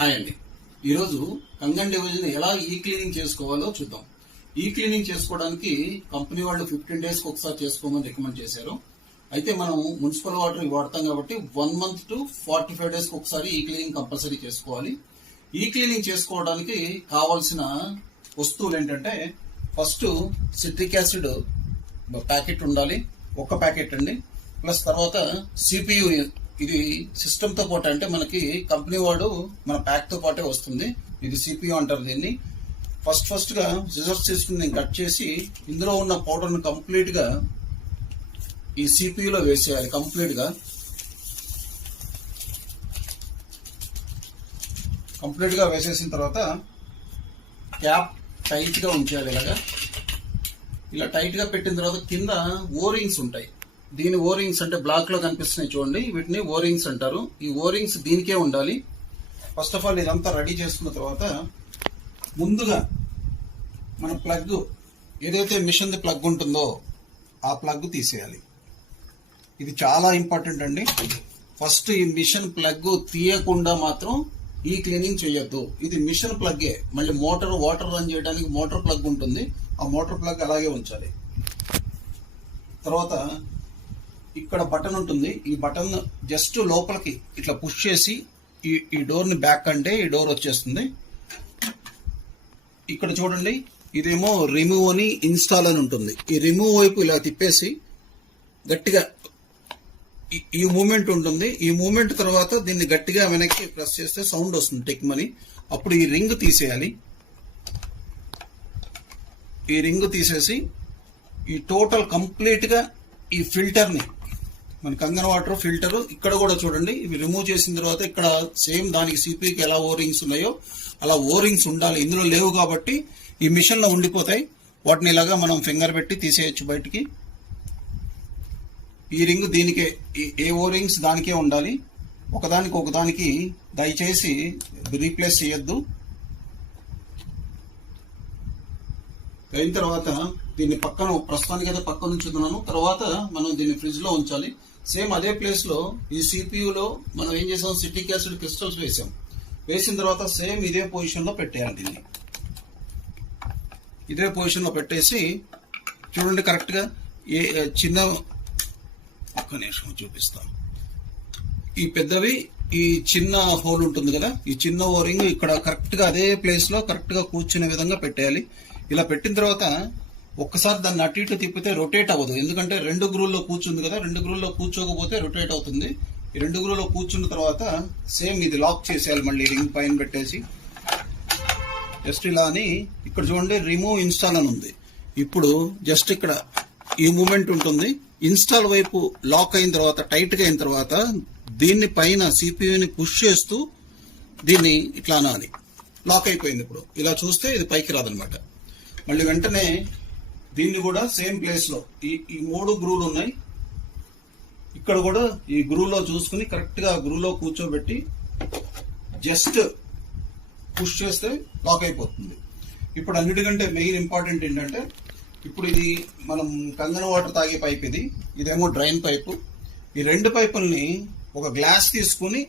Hi అండి. ఈరోజు Kangen division ఎలా ఈ క్లీనింగ్ చేసుకోవాలో చూద్దాం. ఈ క్లీనింగ్ చేసుకోవడానికి కంపెనీ వాళ్ళు 15 days ఒకసారి చేసుకోమని రికమెండ్ చేశారు. అయితే మనం మున్సిపల్ వాటర్ వాడతాం కాబట్టి 1 month to 45 days ఒకసారి ఈ క్లీనింగ్ కంపల్సరీ చేసుకోవాలి. ఈ క్లీనింగ్ చేసుకోవడానికి కావాల్సిన వస్తువులు ఏంటంటే, ఫస్ట్ సిట్రిక్ యాసిడ్ ప్యాకెట్ ఉండాలి, ఒక ప్యాకెట్ అండి. ప్లస్ తర్వాత సిపియు, ఇది సిస్టమ్ తో పాటు, అంటే మనకి కంపెనీ వాడు మన ప్యాక్ తో పాటే వస్తుంది. ఇది సిపియు అంటారు దీన్ని. ఫస్ట్ గా సిజర్స్ తీసుకుని నేను కట్ చేసి ఇందులో ఉన్న పౌడర్ ను కంప్లీట్ గా ఈ సిపియులో వేసేయాలి. కంప్లీట్ గా వేసేసిన తర్వాత క్యాప్ టైట్ గా ఉంచేయాలి. ఇలా టైట్ గా పెట్టిన తర్వాత కింద ఓరింగ్స్ ఉంటాయి. దీని ఓరింగ్స్ అంటే బ్లాక్ లో కనిపిస్తున్నాయి చూడండి, వీటిని ఓరింగ్స్ అంటారు. ఈ ఓరింగ్స్ దీనికే ఉండాలి. ఫస్ట్ ఆఫ్ ఆల్ ఇదంతా రెడీ చేసుకున్న తర్వాత ముందుగా మన ప్లగ్, ఏదైతే మిషన్ ప్లగ్ ఉంటుందో ఆ ప్లగ్ తీసేయాలి. ఇది చాలా ఇంపార్టెంట్ అండి. ఫస్ట్ ఈ మిషన్ ప్లగ్ తీయకుండా మాత్రం ఈ క్లీనింగ్ చేయొద్దు. ఇది మిషన్ ప్లగ్గే. మళ్ళీ వాటర్ రన్ చేయడానికి మోటార్ ప్లగ్ ఉంటుంది, ఆ మోటార్ ప్లగ్ అలాగే ఉంచాలి. తర్వాత ఇక్కడ బటన్ ఉంటుంది. ఈ బటన్ జస్ట్ లోపలికి ఇట్లా పుష్ చేసి ఈ డోర్ ని బ్యాక్ అంటే ఈ డోర్ వచ్చేస్తుంది. ఇక్కడ చూడండి, ఇదేమో రిమూవ్ అని ఇన్స్టాల్ అని ఉంటుంది. ఈ రిమూవ్ వైపు ఇలా తిప్పేసి గట్టిగా ఈ మూమెంట్ ఉంటుంది. ఈ మూమెంట్ తర్వాత దీన్ని గట్టిగా వెనక్కి ప్రెస్ చేస్తే సౌండ్ వస్తుంది టిక్మని. అప్పుడు ఈ రింగ్ తీసేయాలి. ఈ రింగ్ తీసేసి ఈ టోటల్ కంప్లీట్ గా ఈ ఫిల్టర్ ని, మన కంగన్ వాటర్ ఫిల్టర్ ఇక్కడ కూడా చూడండి, ఇవి రిమూవ్ చేసిన తర్వాత ఇక్కడ సేమ్ దానికి సిపికి ఎలా ఓరింగ్స్ ఉన్నాయో అలా ఓరింగ్స్ ఉండాలి. ఇందులో లేవు కాబట్టి ఈ మిషన్ లో ఉండిపోతాయి. వాటిని ఇలాగా మనం ఫింగర్ పెట్టి తీసేయచ్చు బయటికి. ఈ రింగ్ దీనికే, ఏ ఓరింగ్స్ దానికే ఉండాలి. ఒకదానికి దయచేసి రీప్లేస్ చేయొద్దు. అయిన తర్వాత దీన్ని ప్రస్తుతానికి అయితే పక్కన ఉంచుతున్నాను. తర్వాత మనం దీన్ని ఫ్రిడ్జ్ లో ఉంచాలి. సేమ్ అదే ప్లేస్ లో ఈ సిపియులో మనం ఏం చేసాం, సిట్రిక్ యాసిడ్ క్రిస్టల్స్ వేసాం. వేసిన తర్వాత సేమ్ ఇదే పొజిషన్ లో పెట్టేయాలి. దీన్ని ఇదే పొజిషన్ లో పెట్టేసి చూడండి, కరెక్ట్ గా ఏ చిన్న, ఒక్క నిమిషం చూపిస్తాను. ఈ పెద్దవి, ఈ చిన్న హోల్ ఉంటుంది కదా, ఈ చిన్న ఓరింగ్ ఇక్కడ కరెక్ట్ గా అదే ప్లేస్ లో కరెక్ట్ గా కూర్చునే విధంగా పెట్టేయాలి. ఇలా పెట్టిన తర్వాత ఒక్కసారి దాన్ని అటు ఇటు తిప్పితే రొటేట్ అవ్వదు. ఎందుకంటే 2 గ్రూల్లో కూర్చుంది కదా, 2 గ్రూల్లో కూర్చోకపోతే రొటేట్ అవుతుంది. ఈ 2 గ్రూల్లో కూర్చున్న తర్వాత సేమ్ ఇది లాక్ చేసేయాలి. మళ్ళీ రింగ్ పైన పెట్టేసి జస్ట్ ఇలా అని, ఇక్కడ చూడండి రిమూవ్ ఇన్స్టాల్ అని ఉంది. ఇప్పుడు జస్ట్ ఇక్కడ ఈ మూమెంట్ ఉంటుంది. ఇన్స్టాల్ వైపు లాక్ అయిన తర్వాత, టైట్ గా అయిన తర్వాత దీన్ని పైన సిపియుని పుష్ చేస్తూ దీన్ని ఇట్లా అనాలి. లాక్ అయిపోయింది. ఇప్పుడు ఇలా చూస్తే ఇది పైకి రాదనమాట. మళ్ళీ వెంటనే దీన్ని కూడా సేమ్ ప్లేస్ లో ఈ 3 గ్రూలు ఉన్నాయి. ఇక్కడ కూడా ఈ గ్రూలో చూసుకుని కరెక్ట్ గా గ్రూలో కూర్చోబెట్టి జస్ట్ పుష్ చేస్తే లాక్ అయిపోతుంది. ఇప్పుడు అన్నిటికంటే మెయిన్ ఇంపార్టెంట్ ఏంటంటే, ఇప్పుడు ఇది మనం కంగన్ వాటర్ తాగే పైప్, ఇదేమో డ్రైన్ పైపు. ఈ 2 పైపుల్ని ఒక గ్లాస్ తీసుకుని,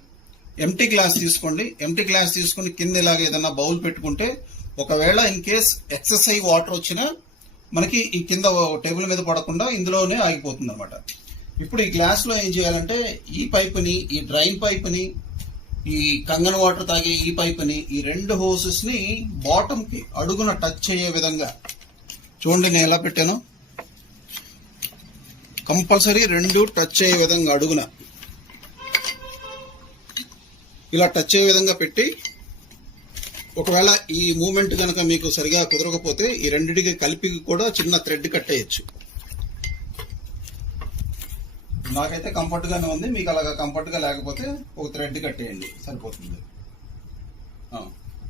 ఎంటీ గ్లాస్ తీసుకోండి. ఎంటీ గ్లాస్ తీసుకుని కింద ఇలాగ ఏదైనా బౌల్ పెట్టుకుంటే, ఒకవేళ ఇన్ కేస్ ఎక్సెసివ్ వాటర్ వచ్చినా మనకి ఈ కింద టేబుల్ మీద పడకుండా ఇందులోనే ఆగిపోతుంది అనమాట. ఇప్పుడు ఈ గ్లాస్ లో ఏం చేయాలంటే, ఈ పైపుని, ఈ డ్రైన్ పైపుని, ఈ కంగన్ వాటర్ తాగే ఈ పైపుని, ఈ 2 హోసెస్ ని బాటమ్ కి అడుగున టచ్ అయ్యే విధంగా చూడండి. నేను ఎలా పెట్టాను, కంపల్సరీ 2 టచ్ అయ్యే విధంగా అడుగున ఇలా టచ్ అయ్యే విధంగా పెట్టి, ఒకవేళ ఈ మూమెంట్ కనుక మీకు సరిగా కుదరకపోతే ఈ రెండింటికి కలిపి కూడా చిన్న థ్రెడ్ కట్టేయచ్చు. నాకైతే కంఫర్ట్ గానే ఉంది, మీకు అలాగా కంఫర్ట్ గా లేకపోతే ఒక థ్రెడ్ కట్టేయండి, సరిపోతుంది.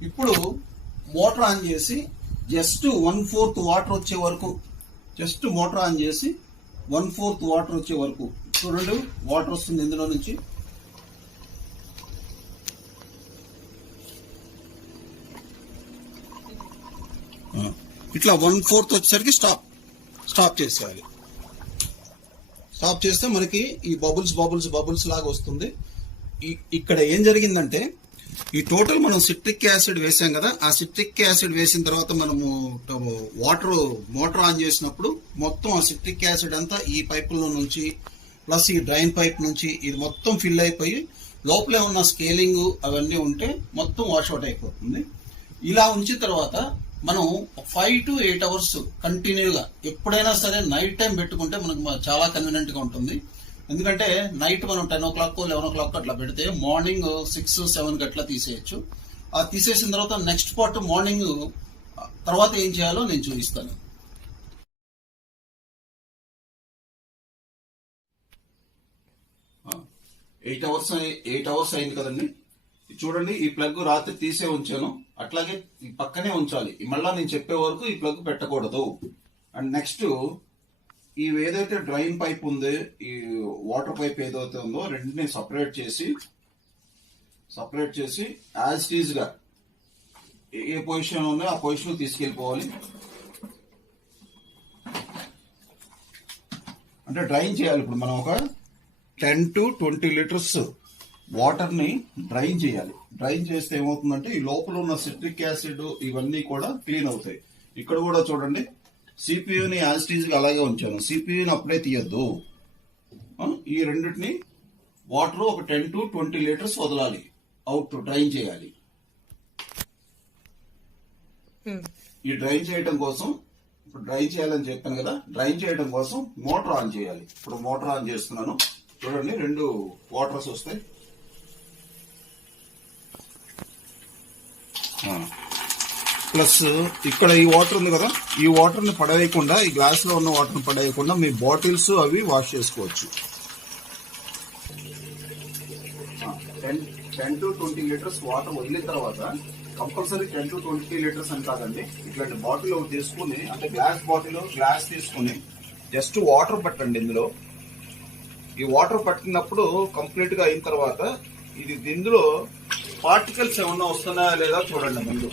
ఇప్పుడు మోటార్ ఆన్ చేసి జస్ట్ 1/4 వాటర్ వచ్చే వరకు, జస్ట్ మోటార్ ఆన్ చేసి 1/4 వాటర్ వచ్చే వరకు చూడండి. వాటర్ వస్తుంది ఇందులో నుంచి. ఇట్లా 1/4 వచ్చేసరికి స్టాప్ చేసేయాలి. స్టాప్ చేస్తే మనకి ఈ బబుల్స్ లాగా వస్తుంది. ఇక్కడ ఏం జరిగిందంటే ఈ టోటల్ మనం సిట్రిక్ యాసిడ్ వేసాం కదా, ఆ సిట్రిక్ యాసిడ్ వేసిన తర్వాత మనము మోటార్ ఆన్ చేసినప్పుడు మొత్తం ఆ సిట్రిక్ యాసిడ్ అంతా ఈ పైపుల నుంచి ప్లస్ ఈ డ్రైన్ పైప్ నుంచి ఇది మొత్తం ఫిల్ అయిపోయి లోపలే ఉన్న స్కేలింగ్ అవన్నీ ఉంటే మొత్తం వాష్అవుట్ అయిపోతుంది. ఇలా ఉంచిన తర్వాత మనం 5 to 8 అవర్స్ కంటిన్యూగా ఎప్పుడైనా సరే నైట్ టైం పెట్టుకుంటే మనకు చాలా కన్వీనియంట్ గా ఉంటుంది. ఎందుకంటే నైట్ మనం 10 o'clock 11 o'clock అట్లా పెడితే మార్నింగ్ 6 7 అట్లా తీసేయచ్చు. ఆ తీసేసిన తర్వాత నెక్స్ట్ పార్ట్ మార్నింగ్ తర్వాత ఏం చేయాలో నేను చూపిస్తాను. ఎయిట్ అవర్స్ అయింది కదండి. చూడండి, ఈ ప్లగ్ రాత్రి తీసే ఉంచాను, అట్లాగే ఈ పక్కనే ఉంచాలి. మళ్ళా నేను చెప్పే వరకు ఈ ప్లగ్ పెట్టకూడదు. అండ్ నెక్స్ట్ ఏదైతే డ్రైన్ పైప్ ఉంది, ఈ వాటర్ పైప్ ఏదైతే ఉందో రెండింటిని సపరేట్ చేసి యాజ్ ఇట్ ఈజ్ గా ఏ పొజిషన్ ఉందో ఆ పొజిషన్ తీసుకెళ్లిపోవాలి. అంటే డ్రైన్ చేయాలి. ఇప్పుడు మనం ఒక 10 to 20 లీటర్స్ వాటర్ ని డ్రైన్ చేయాలి. డ్రైన్ చేస్తే ఏమవుతుందంటే ఈ లోపల ఉన్న సిట్రిక్ యాసిడ్ ఇవన్నీ కూడా క్లీన్ అవుతాయి. ఇక్కడ కూడా చూడండి, సిపియుని యాజ్ ఇట్ ఈజ్ గా అలాగే ఉంచాను. సిపియుని అప్పుడే తీయద్దు. ఈ రెండింటిని వాటర్ ఒక 10 to 20 లీటర్స్ వదలాలి, అవుట్ డ్రైన్ చేయాలి. ఈ డ్రైన్ చేయడం కోసం, ఇప్పుడు డ్రైన్ చేయాలని చెప్పాను కదా, డ్రైన్ చేయడం కోసం మోటార్ ఆన్ చేయాలి. ఇప్పుడు మోటార్ ఆన్ చేస్తున్నాను. చూడండి, 2 వాటర్స్ వస్తాయి. ప్లస్ ఇక్కడ ఈ వాటర్ ఉంది కదా, ఈ వాటర్ ని పడవేయకుండా, ఈ గ్లాస్ లో ఉన్న వాటర్ ని పడవేయకుండా మీ బాటిల్స్ అవి వాష్ చేసుకోవచ్చు. 10 to 20 లీటర్స్ వాటర్ వదిలిన తర్వాత కంపల్సరీ 10 to 20 లీటర్స్ అని కాదండి, ఇట్లాంటి బాటిల్ ఒకటి తీసుకుని, అంటే గ్లాస్ తీసుకుని జస్ట్ వాటర్ పట్టండి. ఈ వాటర్ పట్టినప్పుడు కంప్లీట్ గా అయిన తర్వాత ఇందులో పార్టికల్స్ ఏమన్నా వస్తున్నాయా లేదా చూడండి. ముందు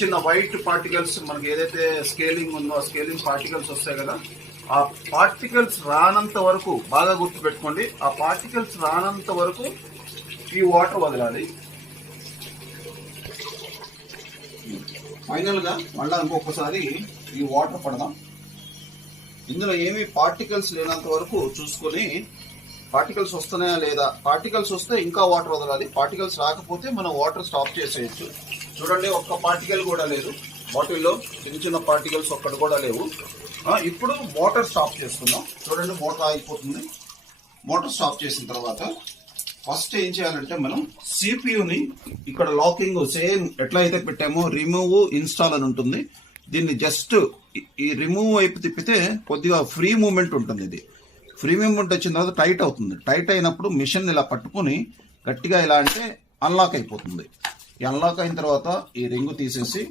చిన్న వైట్ పార్టికల్స్, మనకి ఏదైతే స్కేలింగ్ ఉందో ఆ స్కేలింగ్ పార్టికల్స్ వస్తాయి కదా, ఆ పార్టికల్స్ రానంత వరకు బాగా గుర్తు పెట్టుకోండి. ఆ పార్టికల్స్ రానంత వరకు ఈ వాటర్ వదలాలి. ఫైనల్ గా మళ్ళా ఇంకొకసారి ఈ వాటర్ పడదాం. ఇందులో ఏమి పార్టికల్స్ లేనంత వరకు చూసుకొని, పార్టికల్స్ వస్తున్నాయా లేదా, పార్టికల్స్ వస్తే ఇంకా వాటర్ వదలాలి, పార్టికల్స్ రాకపోతే మనం వాటర్ స్టాప్ చేసేయచ్చు. చూడండి, ఒక్క పార్టికల్ కూడా లేదు బాటిల్లో, చిన్న పార్టికల్స్ ఒక్కటి కూడా లేవు. ఇప్పుడు మోటార్ స్టాప్ చేసుకుందాం. చూడండి, మోటార్ ఆగిపోతుంది. మోటార్ స్టాప్ చేసిన తర్వాత ఫస్ట్ ఏం చేయాలంటే మనం సిపియుని ఇక్కడ లాకింగ్ సేమ్ ఎట్లా అయితే పెట్టామో రిమూవ్ ఇన్స్టాల్ అని ఉంటుంది. దీన్ని జస్ట్ ఈ రిమూవ్ వైపు తిప్పితే కొద్దిగా ఫ్రీ మూవ్మెంట్ ఉంటుంది. ఇది ఫ్రీ మూవ్మెంట్ వచ్చిన తర్వాత టైట్ అవుతుంది. టైట్ అయినప్పుడు మిషన్ ఇలా పట్టుకుని గట్టిగా ఇలా అంటే అన్లాక్ అయిపోతుంది. ఈ అన్లాక్ అయిన తర్వాత ఈ రింగ్ తీసేసి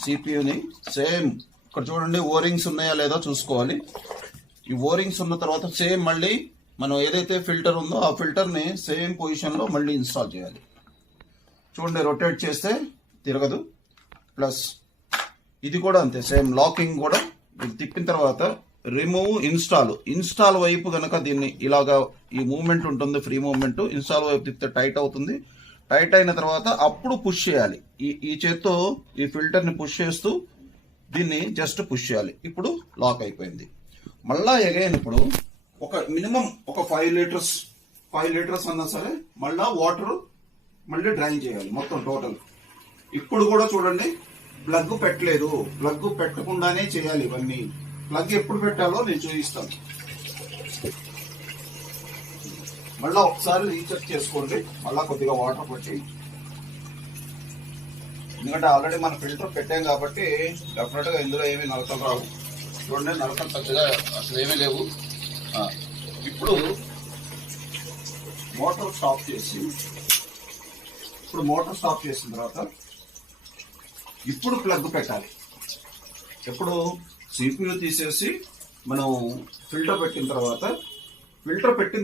సిపియుని సేమ్ ఇక్కడ చూడండి, ఓరింగ్స్ ఉన్నాయా లేదా చూసుకోవాలి. ఈ ఓరింగ్స్ ఉన్న తర్వాత సేమ్ మళ్ళీ మనం ఏదైతే ఫిల్టర్ ఉందో ఆ ఫిల్టర్ ని సేమ్ పొజిషన్ లో మళ్ళీ ఇన్స్టాల్ చేయాలి. చూడండి, రొటేట్ చేస్తే తిరగదు. ప్లస్ ఇది కూడా అంతే, సేమ్ లాకింగ్ కూడా తిప్పిన తర్వాత రిమూవ్ ఇన్స్టాల్ వైపు గనక దీన్ని ఇలాగా ఈ మూవ్మెంట్ ఉంటుంది, ఫ్రీ మూవ్మెంట్. ఇన్స్టాల్ వైపు తిప్పితే టైట్ అవుతుంది. టైట్ అయిన తర్వాత అప్పుడు పుష్ చేయాలి. ఈ చేత్తో ఈ ఫిల్టర్ ని పుష్ చేస్తూ దీన్ని జస్ట్ పుష్ చేయాలి. ఇప్పుడు లాక్ అయిపోయింది. మళ్ళా అగైన్ ఇప్పుడు ఒక మినిమం ఒక 5 లీటర్స్ అన్నా సరే మళ్ళా వాటర్ మళ్ళీ డ్రైన్ చేయాలి మొత్తం టోటల్. ఇప్పుడు కూడా చూడండి, ప్లగ్ పెట్టలేదు. ప్లగ్ పెట్టకుండానే చేయాలి ఇవన్నీ. ప్లగ్ ఎప్పుడు పెట్టాలో నేను చూపిస్తాను. మళ్ళా ఒకసారి రీచెక్ చేసుకోండి, మళ్ళా కొద్దిగా వాటర్ పట్టి. ఎందుకంటే ఆల్రెడీ మనం ఫిల్టర్ పెట్టాం కాబట్టి డెఫినెట్ గా ఇందులో ఏమీ నలకలు రావు. చూడండి, నలకలు పెద్దగా అసలు ఏమీ లేవు. ఇప్పుడు మోటార్ స్టాప్ చేసిన తర్వాత ఇప్పుడు ప్లగ్ పెట్టాలి. ఎప్పుడు సిపియు తీసేసి మనం ఫిల్టర్ పెట్టిన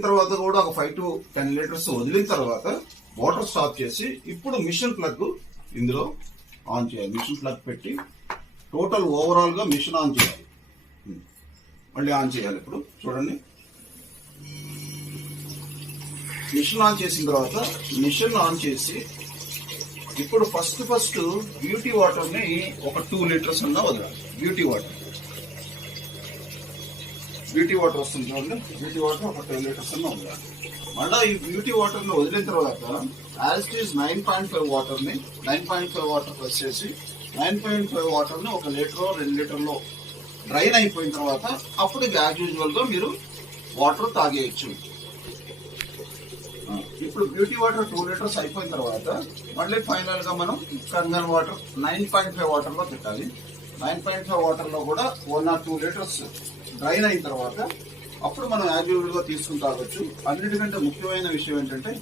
తర్వాత కూడా ఒక 5 to 10 లీటర్స్ వదిలిన తర్వాత మోటార్ స్టాప్ చేసి ఇప్పుడు మిషన్ ప్లగ్ ఇందులో ఆన్ చేయాలి. మిషన్ ప్లగ్ పెట్టి టోటల్ ఓవరాల్ గా మిషన్ ఆన్ చేయాలి. మళ్ళీ ఆన్ చేయాలి. ఇప్పుడు చూడండి, మిషన్ ఆన్ చేసిన తర్వాత మిషన్ ఆన్ చేసి ఇప్పుడు ఫస్ట్ బ్యూటీ వాటర్ ని ఒక 2 లీటర్స్ అన్నా వదలాలి. బ్యూటీ వాటర్ వస్తుంది చూడండి. బ్యూటీ వాటర్ ఒక 2 లీటర్స్ అన్నా వదలాలి. మళ్ళీ ఈ బ్యూటీ వాటర్ ని వదిలిన తర్వాత యాజ్ ఇట్ ఈస్ 9.5 వాటర్ ని 9.5 వాటర్ ప్లస్ చేసి 9.5 వాటర్ ని 1 లీటర్ 2 లీటర్లో డ్రైన్ అయిపోయిన తర్వాత అప్పుడు యాజ్ యూజువల్ గా మీరు వాటర్ తాగేయచ్చు. ఇప్పుడు బ్యూటీ వాటర్ 2 లీటర్స్ అయిపోయిన తర్వాత మళ్ళీ ఫైనల్ గా మనం కంగన్ వాటర్ 9.5 వాటర్ లో పెట్టాలి. 9.5 వాటర్ లో కూడా 1 or 2 లీటర్స్ డ్రైన్ అయిన తర్వాత అప్పుడు మనం యాజ్ యూజువల్ గా తీసుకుని తాగొచ్చు. అన్నిటికంటే ముఖ్యమైన విషయం ఏంటంటే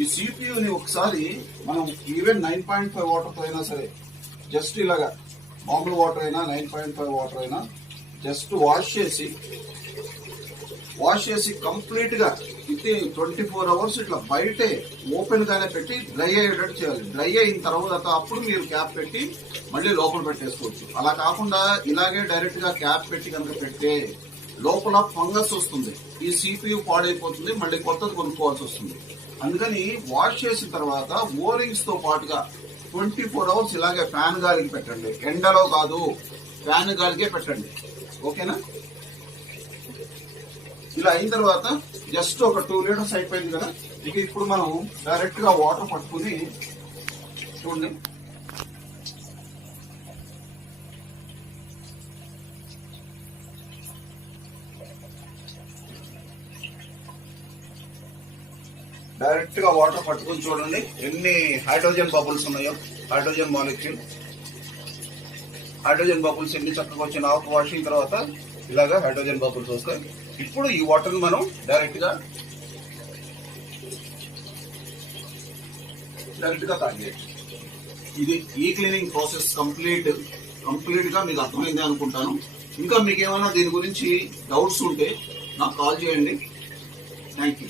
ఈ సిపియుని ఒకసారి మనం ఈవెన్ 9.5 వాటర్ తో అయినా సరే జస్ట్ ఇలాగా మామూలు వాటర్ అయినా 9.5 వాటర్ అయినా జస్ట్ వాష్ చేసి కంప్లీట్ గా ఇది 24 అవర్స్ ఇట్లా బయటే ఓపెన్ గానే పెట్టి డ్రై అయ్యేటట్టు చేయాలి. డ్రై అయిన తర్వాత అప్పుడు మీరు క్యాప్ పెట్టి మళ్ళీ లోపల పెట్టేసుకోవచ్చు. అలా కాకుండా ఇలాగే డైరెక్ట్ గా క్యాప్ పెట్టి కనుక పెడితే లోపల ఫంగస్ వస్తుంది, ఈ సిపియు పాడైపోతుంది, మళ్ళీ కొత్తది కొనుక్కోవాల్సి వస్తుంది. అందుకని వాష్ చేసిన తర్వాత ఓరింగ్స్ తో పాటుగా 24 అవర్స్ ఇలాగే ఫ్యాన్ గాలికి పెట్టండి. ఎండలో కాదు, ఫ్యాన్ గాలికే పెట్టండి. ఓకేనా? ఇలా అయిన తర్వాత జస్ట్ ఒక 2 లీటర్స్ అయిపోయింది కదా. ఇక ఇప్పుడు మనం డైరెక్ట్ గా వాటర్ పట్టుకుని చూడండి. డైరెక్ట్ గా వాటర్ పట్టుకుని చూడండి ఎన్ని హైడ్రోజన్ బబుల్స్ ఉన్నాయో. హైడ్రోజన్ మాలిక్యూల్, హైడ్రోజన్ బబుల్స్ ఎన్ని చక్కగా వచ్చిన ఆఫ్ వాషింగ్ తర్వాత ఇలాగా హైడ్రోజన్ బబుల్స్ వస్తాయి. ఇప్పుడు ఈ వాటర్ ని మనం డైరెక్ట్ గా తాగేయచ్చు. ఇది ఈ క్లీనింగ్ ప్రాసెస్ కంప్లీట్ గా మీకు అర్థమైంది అనుకుంటాను. ఇంకా మీకు ఏమైనా దీని గురించి డౌట్స్ ఉంటే నాకు కాల్ చేయండి. Thank you.